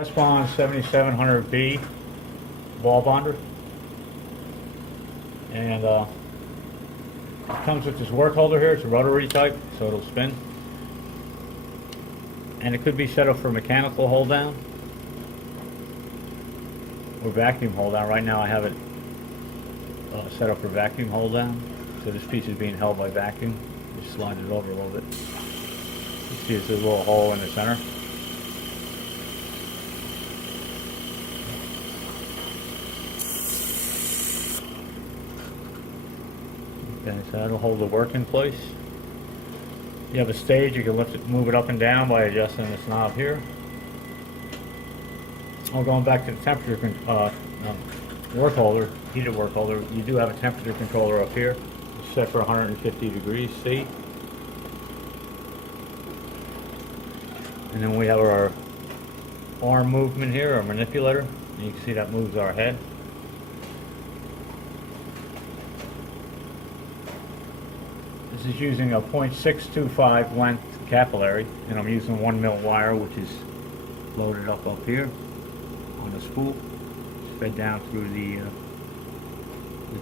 Westbond 7700B ball bonder, and it comes with this work holder here. It's a rotary type, so it'll spin, and it could be set up for mechanical hold down or vacuum hold down. Right now I have it set up for vacuum hold down, so this piece is being held by vacuum. Just slide it over a little bit. You see there's a little hole in the center. Okay, so that'll hold the work in place. You have a stage, you can lift it, move it up and down by adjusting this knob here. Going back to the temperature work holder, heated work holder, you do have a temperature controller up here. It's set for 150 degrees C. And then we have our arm movement here, our manipulator. And you can see that moves our head. This is using a 0.625 length capillary, and I'm using 1 mil wire, which is loaded up here on the spool. It's fed down through the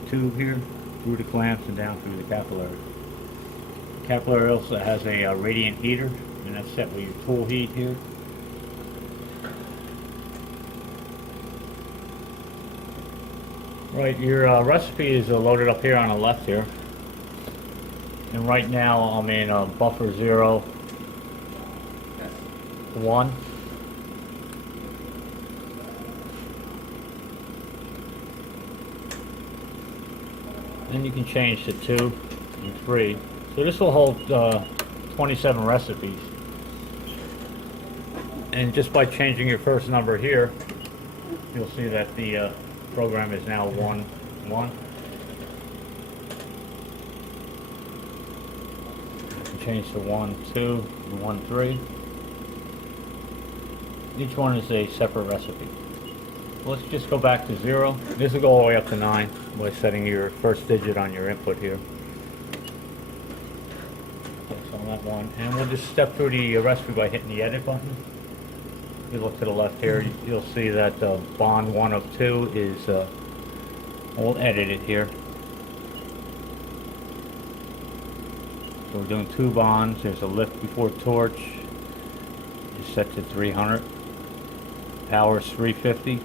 tube here, through the clamps and down through the capillary. The capillary also has a radiant heater, and that's set with your tool heat here. Right, your recipe is loaded up here on the left here. And right now I'm in buffer 0, 1. Then you can change to 2 and 3. So this will hold 27 recipes. And just by changing your first number here, you'll see that the program is now 1, 1. Change to 1, 2, and 1, 3. Each one is a separate recipe. Let's just go back to 0. This will go all the way up to 9 by setting your first digit on your input here. Okay, so on that one, and we'll just step through the recipe by hitting the edit button. If you look to the left here, you'll see that bond 1 of 2 is, we'll edit it here. So we're doing 2 bonds. There's a lift before torch. It's set to 300. Power is 350.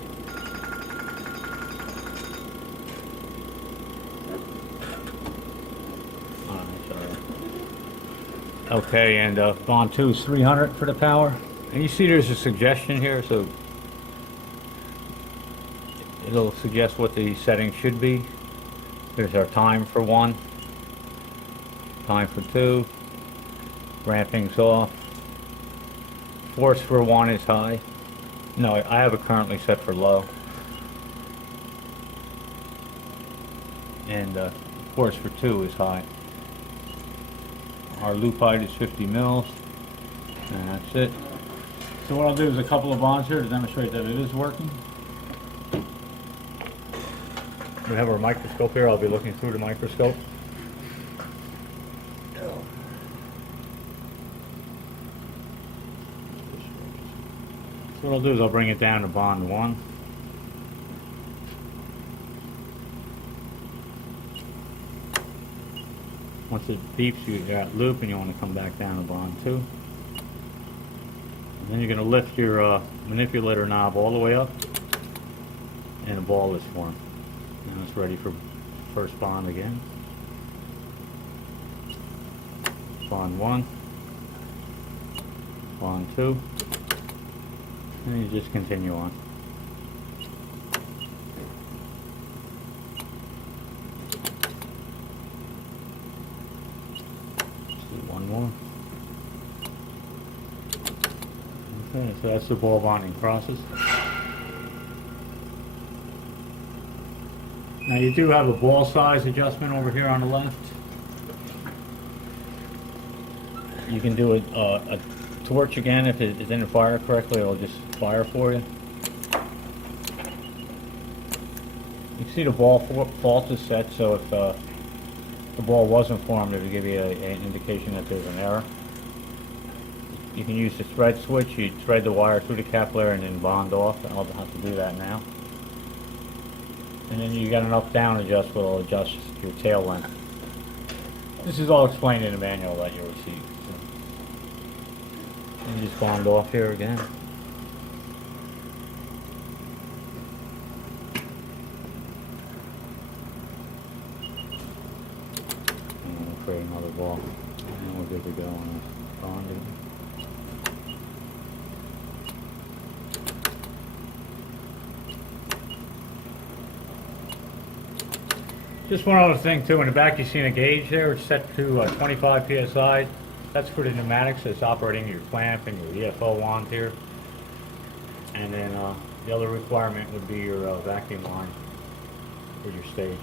Okay, and bond 2 is 300 for the power. And you see there's a suggestion here, so it'll suggest what the setting should be. There's our time for 1. Time for 2, ramping's off. Force for 1 is high. No, I have it currently set for low. And force for 2 is high. Our loop height is 50 mils, and that's it. So what I'll do is a couple of bonds here to demonstrate that it is working. We have our microscope here. I'll be looking through the microscope. So what I'll do is I'll bring it down to bond 1. Once it beeps, you're at loop and you want to come back down to bond 2. And then you're going to lift your manipulator knob all the way up, and a ball is formed. And it's ready for first bond again. Bond 1, bond 2. And you just continue on. Let's do one more. Okay, so that's the ball bonding process. Now you do have a ball size adjustment over here on the left. You can do a torch again if it didn't fire correctly. It'll just fire for you. You can see the ball fault is set, so if the ball wasn't formed, it would give you an indication that there's an error. You can use the thread switch. You thread the wire through the capillary and then bond off. I'll have to do that now. And then you got an up-down adjust, will adjust your tail length. This is all explained in the manual that you'll receive. So. And you just bond off here again. And we'll create another ball. And we're good to go on this bonding. Just one other thing too, in the back you see a gauge there, it's set to 25 psi. That's for the pneumatics that's operating your clamp and your EFO wand here. And then the other requirement would be your vacuum line for your stage.